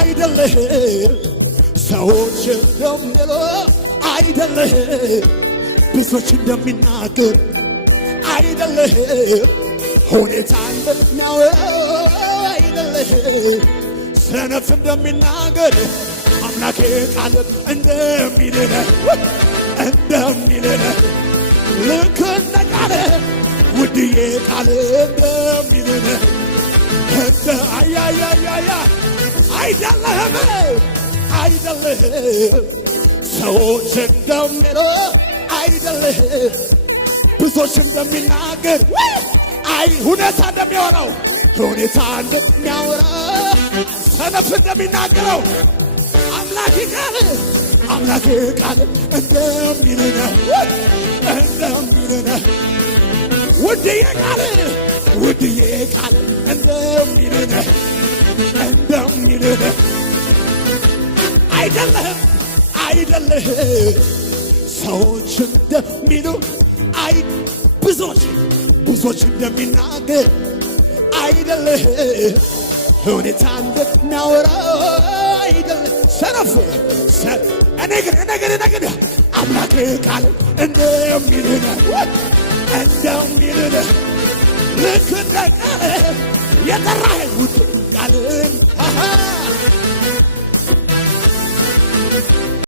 አይደለህም ሰዎች እንደሚሉ አይደለህም ብዙዎች እንደሚናገር አይደለህም ሁኔታ እንደሚያወራ አይደለህም ሰነፍ እንደሚናገር አምላኬ ቃል እንደሚልህ ልክ እንደ ቃል ውድዬ ቃል እንደሚልህ አያያያያ አይደለህም ሰዎች እንደሚሉ አይደለህም ብዙዎች እንደሚናገር ሁኔታ እንደሚያወራው ሁኔታ እንደሚያወራ ሰነፍ እንደሚናገረው አምላኬ ቃል እንደሚልህ ውድዬ ቃል እንደሚልህ አይደለህም ሰዎች እንደሚሉ ብዙዎች እንደሚናገር አይደለህም ሁኔታ እንደሚያወራ አይደለህም ሰነፍ እኔ ግን አምላኬ ቃል እንደሚልህ ልክ እንደ ቃል የጠራኸኝ ውድ ቃልን